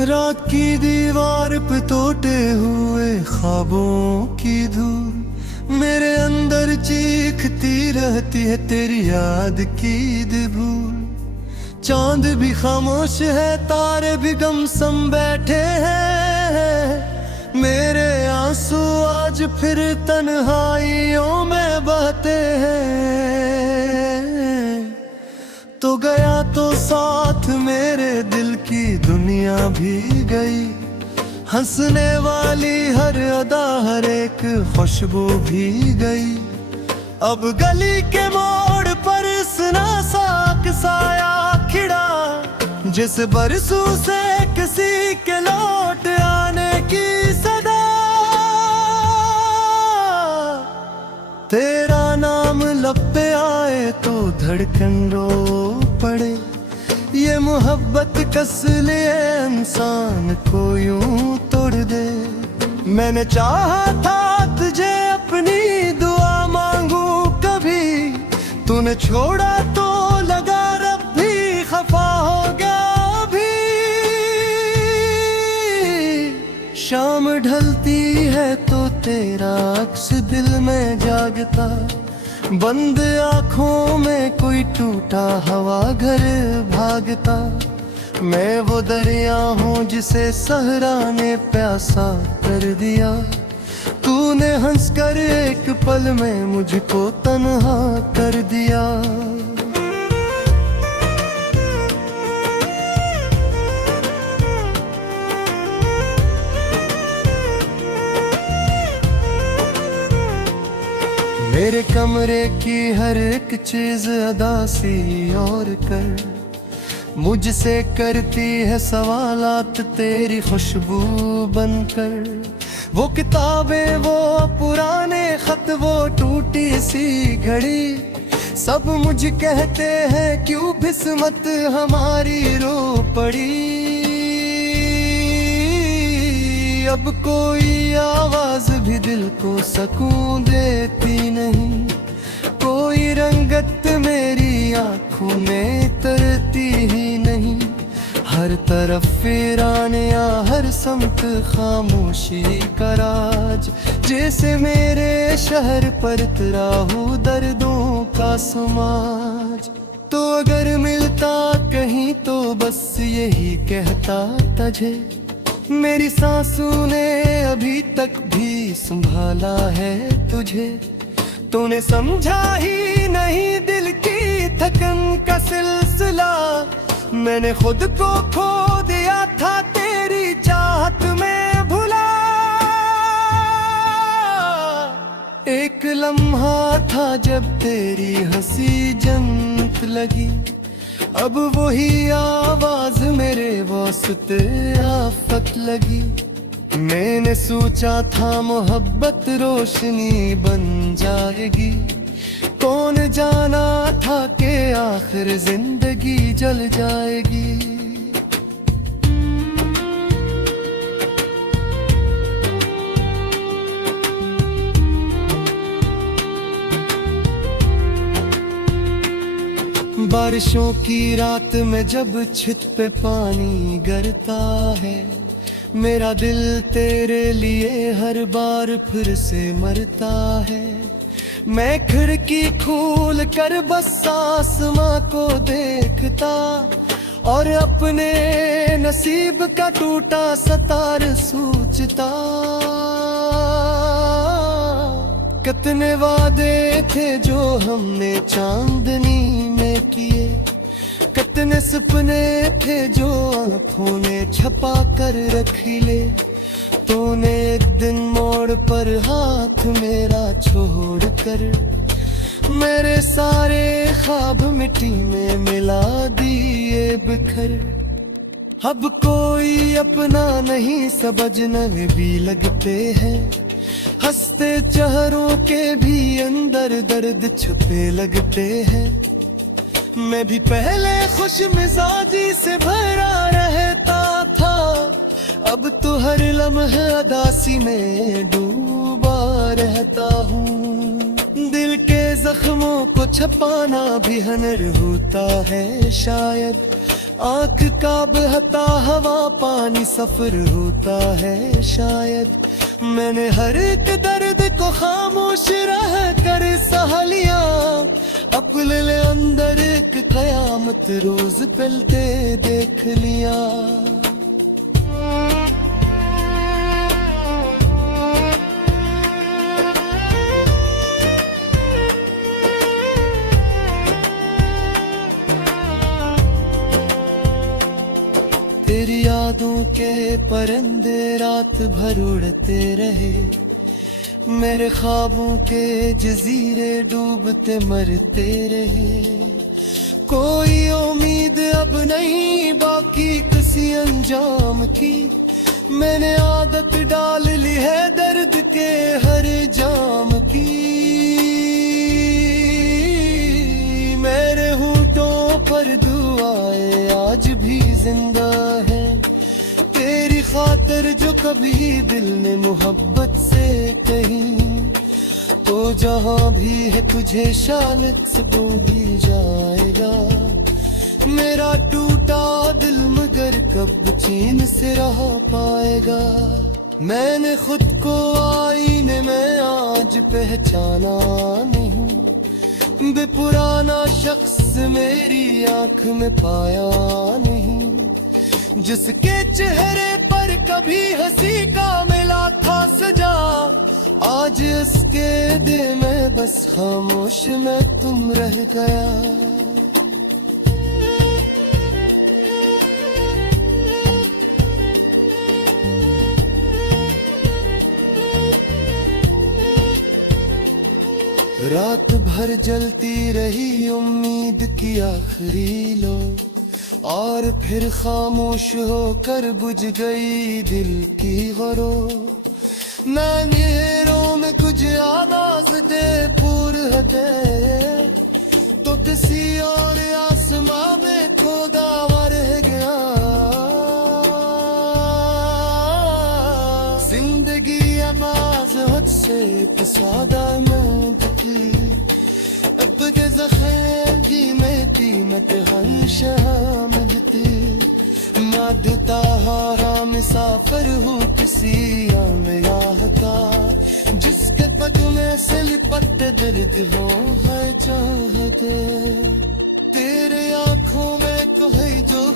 रात की दीवार पे टूटे हुए ख्वाबों की धूल मेरे अंदर चीखती रहती है तेरी याद की धूल। चांद भी खामोश है, तारे भी गमसम बैठे हैं। मेरे आंसू आज फिर तन्हाइयों में बहते हैं। तो गया तो साथ मेरे दिल की दुनिया भी गई। हंसने वाली हर अदा, हर एक खुशबू भी गई। अब गली के मोड़ पर सुना साक साया खिड़ा, जिस बरसों से किसी के लौट आने की सदा। तेरा नाम लब पे आए तो धड़कन रो पड़े। ये मोहब्बत कस लिए इंसान को यूं तोड़ दे। मैंने चाहा था तुझे अपनी दुआ मांगू कभी, तूने छोड़ा तो लगा रब भी खफा हो गया अभी। शाम ढलती है तो तेरा अक्स दिल में जागता। बंद आँखों में कोई टूटा हवा घर भागता। मैं वो दरिया हूँ जिसे सहरा ने प्यासा कर दिया। तूने हंसकर एक पल में मुझको तन्हा कर दिया। मेरे कमरे की हर एक चीज अदा सी और कर मुझसे करती है सवालात तेरी खुशबू बनकर। वो किताबें, वो पुराने खत, वो टूटी सी घड़ी, सब मुझ कहते हैं क्यों किस्मत हमारी रो पड़ी। अब कोई आवाज भी दिल को सुकून देती नहीं। कोई रंगत मेरी आंखों में तरती ही नहीं। हर तरफ वीराने, हर समत खामोशी का राज, जैसे मेरे शहर पर तराहू दर्दों का समाज। तो अगर मिलता कहीं तो बस यही कहता तुझे, मेरी सांसों ने अभी तक भी संभाला है तुझे। तूने समझा ही नहीं दिल की थकन का सिलसिला। मैंने खुद को खो दिया था तेरी चाहत में भुला। एक लम्हा था जब तेरी हंसी जन्नत लगी। अब वही आवाज मेरे वास्ते आफत लगी। मैंने सोचा था मोहब्बत रोशनी बन जाएगी। कौन जाना था कि आखिर जिंदगी जल जाएगी। बारिशों की रात में जब छत पे पानी गिरता है, मेरा दिल तेरे लिए हर बार फिर से मरता है। मैं खिड़की खोल कर बस आसमां को देखता और अपने नसीब का टूटा सतार सोचता। कितने वादे थे जो हमने चांदनी में किए, कितने सपने थे जो आंखों ने छपा कर रख ले। तूने एक दिन मोड़ पर हाथ मेरा छोड़ कर मेरे सारे ख्वाब मिट्टी में मिला दिए बिखर। अब कोई अपना नहीं, सब अजनबी भी लगते हैं। हंसते चेहरों के भी अंदर दर्द छुपे लगते हैं। मैं भी पहले खुश मिजाजी से भरा रहता था, अब तो हर लम्हे उदासी में डूबा रहता हूँ। दिल के जख्मों को छपाना भी हुनर होता है शायद, आँख का बहता हवा पानी सफर होता है शायद। मैंने हर एक दर्द को खामोश रह कर सह लिया। अपने अंदर एक कयामत रोज पलते देख लिया। तेरी यादों के परिंदे रात भर उड़ते रहे। मेरे ख्वाबों के जजीरे डूबते मरते रहे। कोई उम्मीद अब नहीं बाकी किसी अंजाम की। मैंने आदत डाल ली है दर्द के हर जाम की। मेरे होठों पर दुआएं आज भी जिंदा है। तेरी खातिर जो कभी दिल ने मोहब्बत से कही, तो जहां भी है तुझे शायद से भूल जाएगा। मेरा टूटा दिल मगर कब चैन से रह पाएगा। मैंने खुद को आईने में आज पहचाना नहीं। बेपुराना शख्स मेरी आंख में पाया नहीं। जिसके चेहरे पर कभी हंसी का मिला था सजा, आज इसके दिल में बस खामोश में तुम रह गया। रात भर जलती रही उम्मीद की आखिरी लो, और फिर खामोश होकर बुझ गई दिल की गरो। नैनेरों में कुछ आवाज दे पूर हटे, तो किसी और आसमां में खुदा रह गया। जिंदगी अमाज हद से सादा में अपने ज़ख़ीर की मैं कीमत हर शाम देती। मादता हारा मुसाफिर हूँ किसी आम का, जिसके पग में से लिपट दर्द हो है चाहते। तेरे आँखों में तो है जो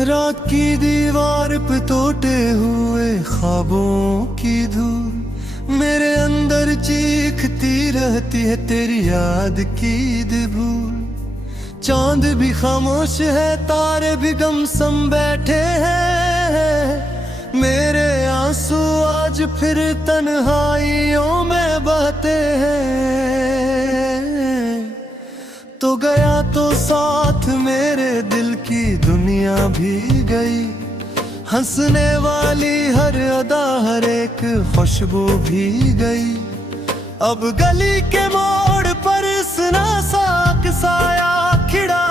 रात की दीवार पे टूटे हुए ख्वाबों की धूल। मेरे अंदर चीखती रहती है तेरी याद की धूल। चांद भी खामोश है, तारे भी गमसम बैठे हैं। मेरे आंसू आज फिर तन्हाइयों में बहते हैं। तो गया तो साथ मेरे दिल की दुनिया भी गई। हंसने वाली हर अदा हर एक खुशबू भी गई। अब गली के मोड़ पर सुना साक साया खिड़ा,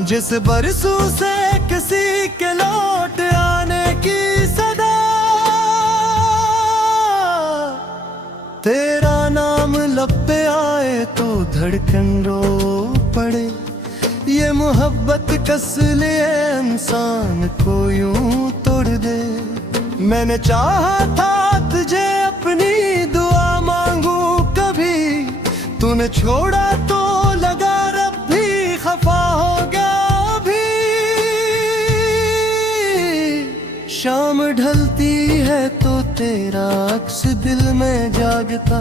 जिस बरसों से किसी के लौट आने की सदा। तेरा नाम लब पे आए तो धड़कन रो पड़े। ये मोहब्बत कस लिए इंसान को यूं तोड़ दे। मैंने चाहा था तुझे अपनी दुआ मांगू कभी, तूने छोड़ा तो लगा रब भी खफा हो गया अभी। शाम ढलती है तो तेरा अक्स दिल में जागता।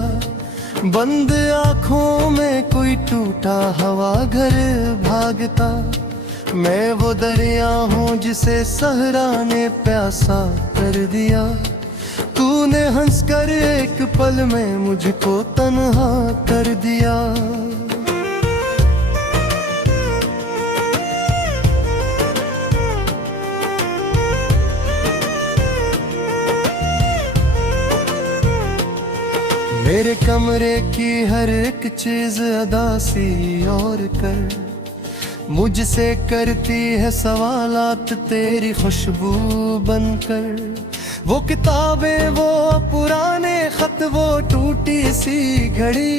बंद आँखों में कोई टूटा हवा घर भागता। मैं वो दरिया हूँ जिसे सहरा ने प्यासा कर दिया। तूने हंसकर एक पल में मुझको तन्हा कर दिया। मेरे कमरे की हर एक चीज अदा सी और कर, मुझसे करती है सवालात तेरी खुशबू बनकर। वो किताबें, वो पुराने खत, वो टूटी सी घड़ी,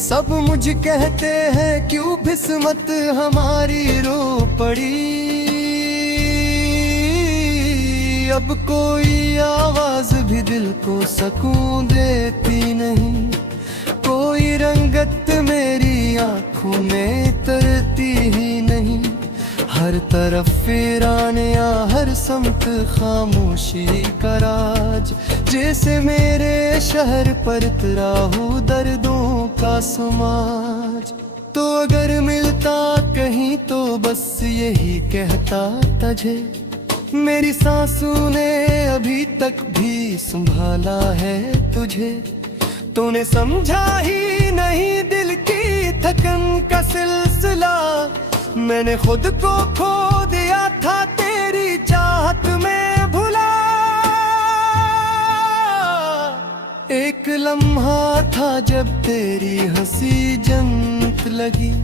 सब मुझ कहते हैं क्यों किस्मत हमारी रो पड़ी। अब कोई आवाज भी दिल को सुकून देती नहीं, कोई रंगत मेरी आंखों में तरती ही नहीं। हर तरफ वीरानिया, हर समत खामोशी का राज, जैसे मेरे शहर पर तराहू दर्दों का समाज। तो अगर मिलता कहीं तो बस यही कहता तुझे, मेरी सांसों ने अभी तक भी संभाला है तुझे। तूने समझा ही नहीं दिल की थकन का सिलसिला, मैंने खुद को खो दिया था तेरी चाहत में भुला। एक लम्हा था जब तेरी हंसी जन्नत लगी,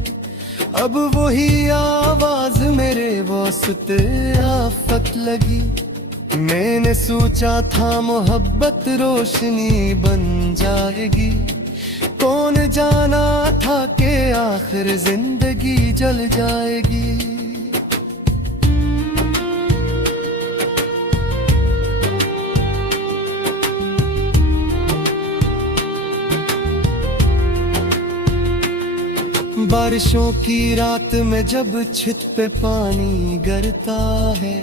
अब वही आवाज मेरे वास्ते आफत लगी। मैंने सोचा था मोहब्बत रोशनी बन जाएगी, कौन जाना था कि आखिर जिंदगी जल जाएगी। बारिशों की रात में जब छत पे पानी गिरता है,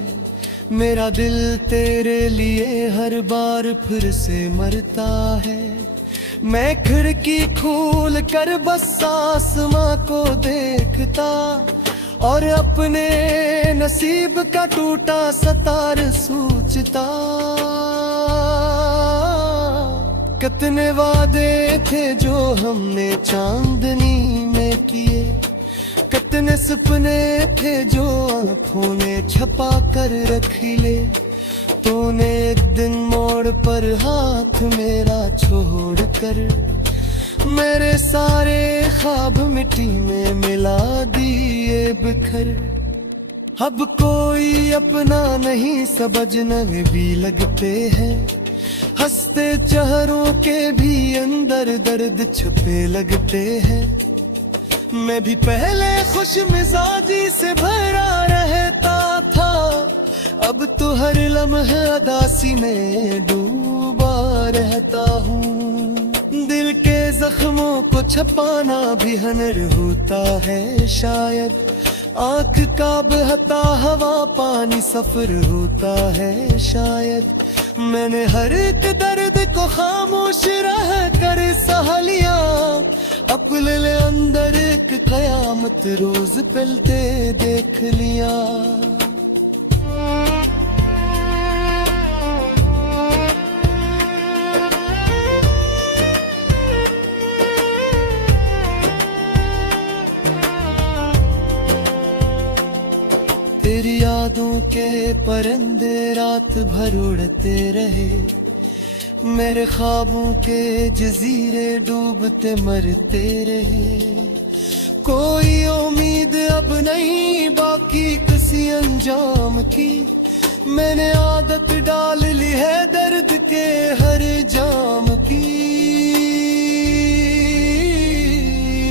मेरा दिल तेरे लिए हर बार फिर से मरता है। मैं खिड़की खोल कर बस आसमां को देखता, और अपने नसीब का टूटा सितारा सोचता। कितने वादे थे जो हमने चांदनी में किए, कितने सपने थे जो आंखों ने छपा कर रख ले। तूने एक दिन मोड़ पर हाथ मेरा छोड़ कर, मेरे सारे ख्वाब मिट्टी में मिला दिए बिखर। अब कोई अपना नहीं, सब अजनबी भी लगते हैं, हंसते चेहरों के भी अंदर दर्द छुपे लगते हैं। मैं भी पहले खुश मिजाजी से भरा रहता था, अब तो हर लम्हे उदासी में डूबा रहता हूँ। दिल के जख्मों को छपाना भी हुनर होता है शायद, आँख का बहता हवा पानी सफर होता है शायद। मैंने हर एक दर्द को खामोश रह कर सह लिया, अपने अंदर एक कयामत रोज पलते देख लिया। तेरी यादों के परिंदे रात भर उड़ते रहे, मेरे ख्वाबों के जजीरे डूबते मरते रहे। कोई उम्मीद अब नहीं बाकी किसी अंजाम की, मैंने आदत डाल ली है दर्द के हर जाम की।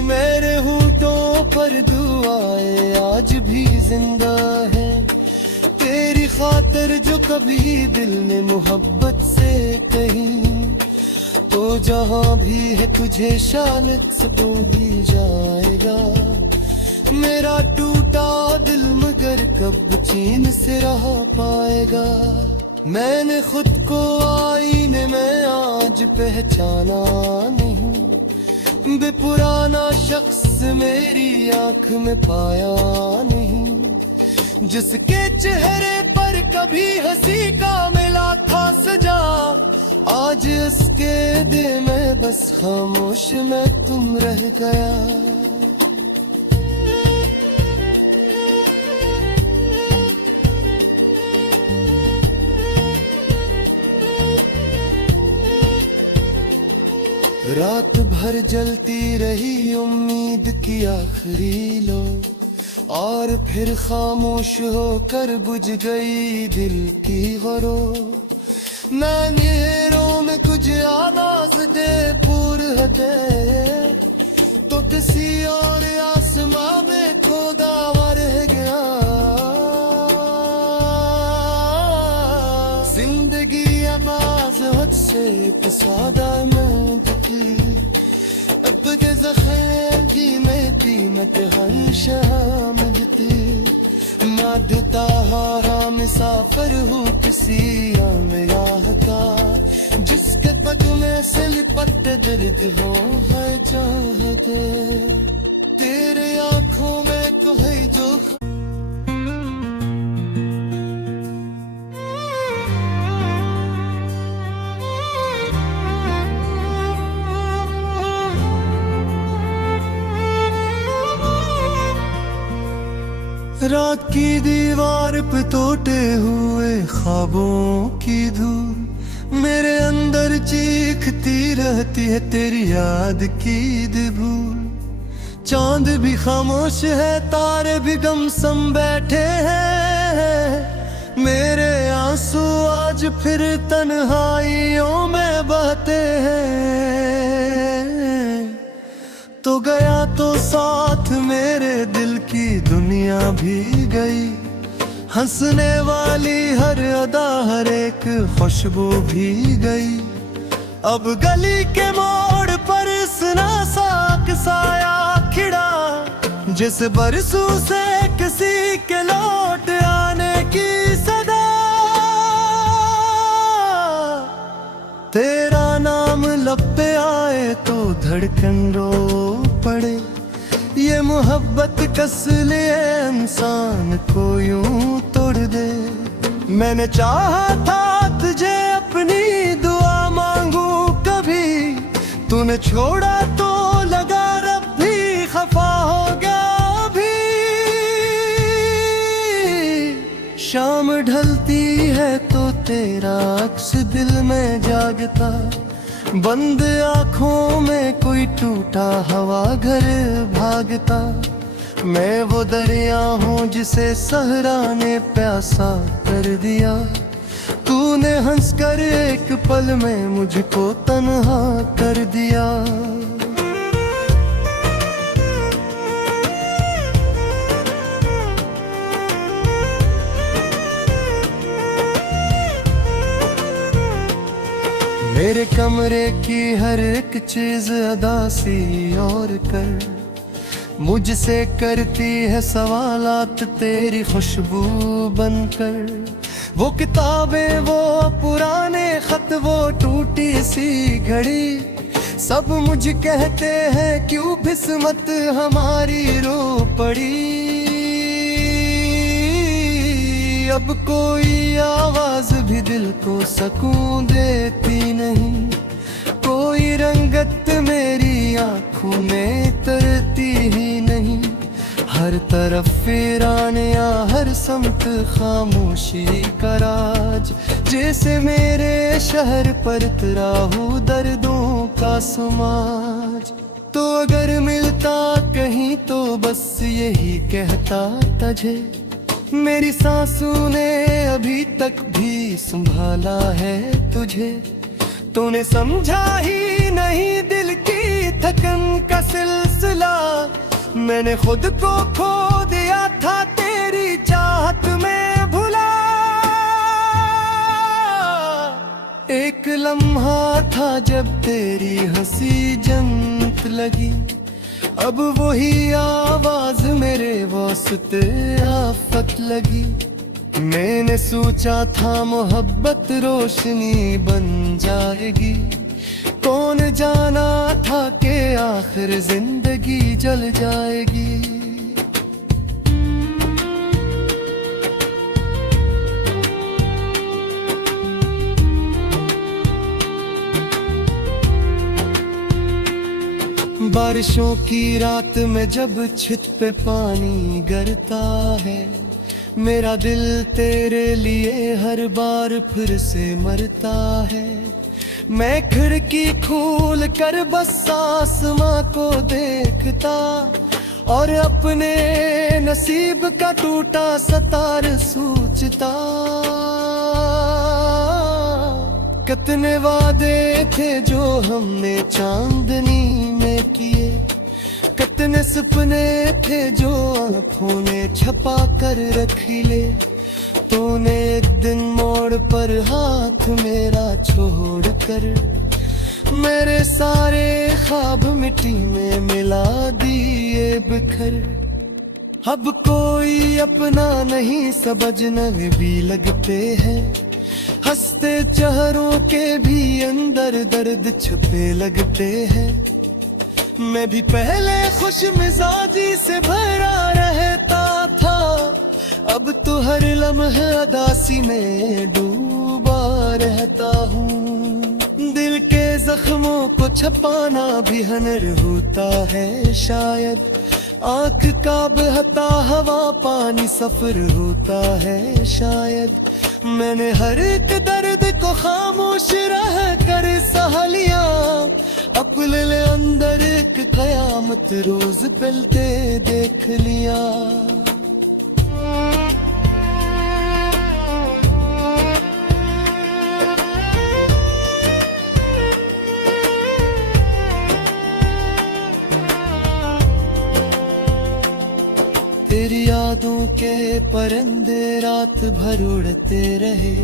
मेरे होठों पर दुआएं आज भी जिंदा है, तेरी खातिर जो कभी दिल ने मोहब्बत से कही। तो जहां भी है तुझे शायद से भूल जाएगा, मेरा टूटा दिल मगर कब चैन से रह पाएगा। मैंने खुद को आईने में आज पहचाना नहीं, बेपुराना शख्स मेरी आंख में पाया नहीं। जिसके चेहरे पर कभी हंसी का मिला था सजा, आज इसके दिल में बस खामोश में तुम रह गया। रात भर जलती रही उम्मीद की आखिरी लो, और फिर खामोश होकर बुझ गई दिल की गरो। नानियों में कुछ आवाज दे पूर दे तो किसी और आसमां में खोदा रह गया। जिंदगी आवाज हद से सादा में की अब के ज़ख़्म की मैं कीमत हर शाम जती मादता हारा मुसाफिर हूँ किसी आमयाह का जिसके कदम से लिपटते दर्द हो है चाहते तेरे आँखों में तो है जो रात की दीवार पे टूटे हुए ख्वाबों की धूल मेरे अंदर चीखती रहती है तेरी याद की धूल। चांद भी खामोश है तारे भी गमसम बैठे हैं मेरे आंसू आज फिर तन्हाइयों में बहते हैं। तो गया तो साथ मेरे दिल की दुनिया भी गई हंसने वाली हर अदा हर एक खुशबू भी गई। अब गली के मोड़ पर सुना साक साया खिड़ा जिस बरसों से किसी के लौट आने की सदा। तेरा नाम लब पे आए तो धड़कन रो पड़े ये मोहब्बत कस लिए इंसान को यूं तोड़ दे। मैंने चाहा था तुझे अपनी दुआ मांगू कभी तूने छोड़ा तो लगा रब भी खफा हो गया अभी। शाम ढलती है तो तेरा अक्स दिल में जागता बंद आँखों में कोई टूटा हवा घर भागता। मैं वो दरिया हूँ जिसे सहरा ने प्यासा कर दिया तूने हंसकर एक पल में मुझको तन्हा कर दिया। मेरे कमरे की हर एक चीज अदा सी और कर मुझसे करती है सवालात तेरी खुशबू बनकर। वो किताबें वो पुराने खत वो टूटी सी घड़ी सब मुझे कहते हैं क्यों किस्मत हमारी रो पड़ी। अब कोई आवाज भी दिल को सुकून देती नहीं कोई रंगत मेरी आँखों में तरती ही नहीं। हर तरफ वीरानिया हर समत खामोशी का राज जैसे मेरे शहर पर तराहू दर्दों का समाज। तो अगर मिलता कहीं तो बस यही कहता तुझे मेरी सांसों ने अभी तक भी संभाला है तुझे। तूने समझा ही नहीं दिल की थकन का सिलसिला मैंने खुद को खो दिया था तेरी चाहत में भुला। एक लम्हा था जब तेरी हंसी जन्नत लगी अब वही आवाज मेरे वास्ते आफत लगी। मैंने सोचा था मोहब्बत रोशनी बन जाएगी कौन जाना था कि आखिर जिंदगी जल जाएगी। बारिशों की रात में जब छत पे पानी गिरता है मेरा दिल तेरे लिए हर बार फिर से मरता है। मैं खिड़की खोल कर बस आसमां को देखता और अपने नसीब का टूटा सतार सूझता। कितने वादे थे जो हमने चांदनी में किए, कितने सपने थे जो आंखों ने छपा कर रख ले। तूने एक दिन मोड़ पर हाथ मेरा छोड़ कर मेरे सारे ख्वाब मिट्टी में मिला दिए बिखर। अब कोई अपना नहीं, सब अजनबी भी लगते हैं। हंसते चेहरों के भी अंदर दर्द छुपे लगते हैं। मैं भी पहले खुश मिजाजी से भरा रहता था, अब तो हर लम्हे उदासी में डूबा रहता हूँ। दिल के जख्मों को छपाना भी हुनर होता है शायद, आँख का बहता हवा पानी सफर होता है शायद। मैंने हर एक दर्द को खामोश रह कर सह लिया, अपने अंदर एक कयामत रोज पलते देख लिया। तेरी यादों के परिंदे रात भर उड़ते रहे,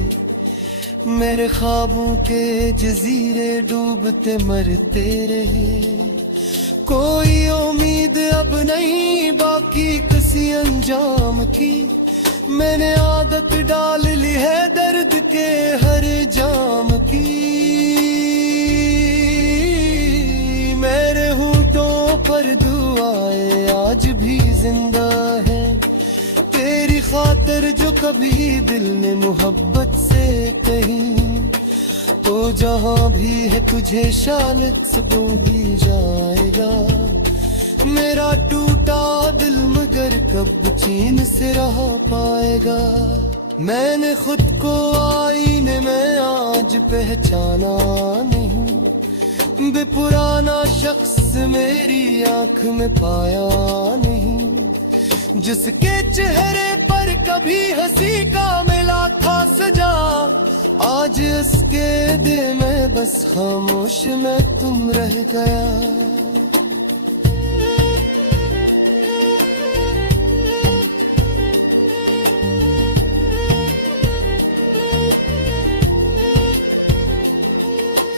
मेरे ख्वाबों के जजीरे डूबते मरते रहे। कोई उम्मीद अब नहीं बाकी किसी अंजाम की, मैंने आदत डाल ली है दर्द के हर जाम की। मेरे होंठों पर दुआएं आज भी जिंदा है, तेरी खातिर जो कभी दिल ने मोहब्बत से कही। तो जहां भी है तुझे शायद सब भी जाएगा, मेरा टूटा दिल मगर कब चैन से रह पाएगा। मैंने खुद को आईने में आज पहचाना नहीं, बेपुराना शख्स मेरी आंख में पाया नहीं। जिसके चेहरे पर कभी हंसी का मिला था सजा, आज इसके दिल में बस खामोश में तुम रह गया।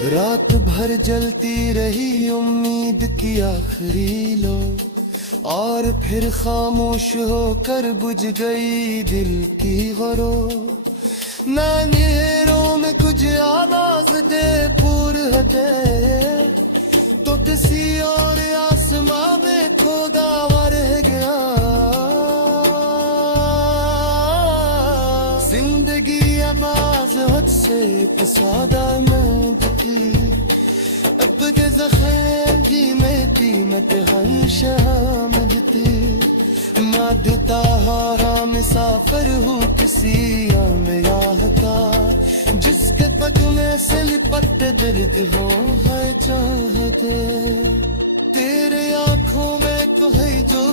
रात भर जलती रही उम्मीद की आखिरी लो, और फिर खामोश होकर बुझ गई दिल की गरो। ना अंधेरों में कुछ आवाज दे पूर हटे, तो किसी और आसमां में खोदा हुआ रह गया। जिंदगी आवाज हद से एक सादा मंतकी, अपने ज़ख़्म की मैं कीमत हर शाम देती। मादता हारा मुसाफिर हूँ किसी आम का, जिसके कदम से लिपटते दर्द हो है चाहते। तेरे आँखों में तो है जो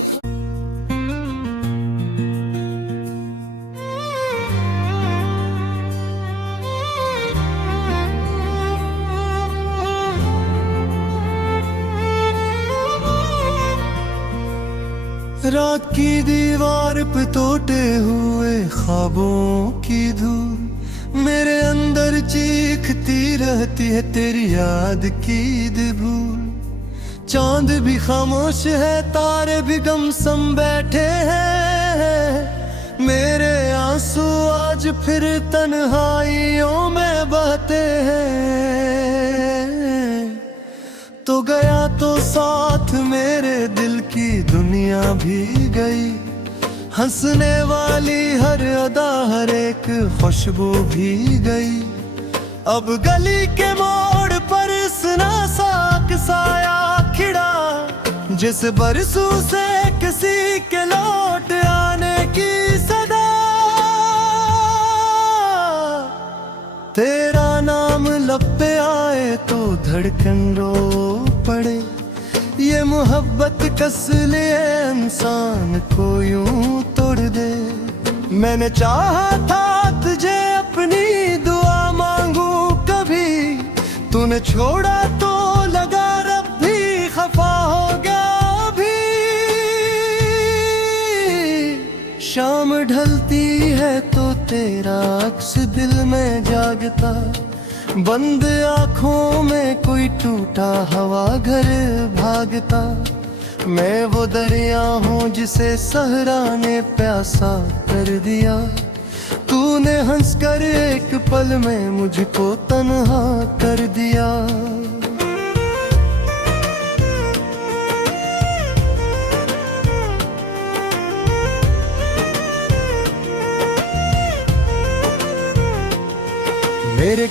रात की दीवार पे टूटे हुए ख्वाबों की धूल, मेरे अंदर चीखती रहती है तेरी याद की धूल। चांद भी खामोश है, तारे भी गमसम बैठे हैं। मेरे आंसू आज फिर तन्हाइयों में बहते हैं। तो गया तो साथ मेरे दिल की दुनिया भी गई, हंसने वाली हर अदा हर एक खुशबू भी गई। अब गली के मोड़ पर सना साक साया खिड़ा, जिस बरसों से किसी के लौट आने की सदा। तेरा नाम लब पे आए तो धड़कन रो पड़े, ये मोहब्बत मोहब्बत कस लिए इंसान को यूं तोड़ दे। मैंने चाहा था तुझे अपनी दुआ मांगू कभी, तूने छोड़ा तो लगा रब भी खफा हो गया अभी। शाम ढलती है तो तेरा अक्स दिल में जागता, बंद आँखों में कोई टूटा हवा घर भागता। मैं वो दरिया हूँ जिसे सहरा ने प्यासा कर दिया, तूने हंसकर एक पल में मुझको तन्हा कर दिया। मेरे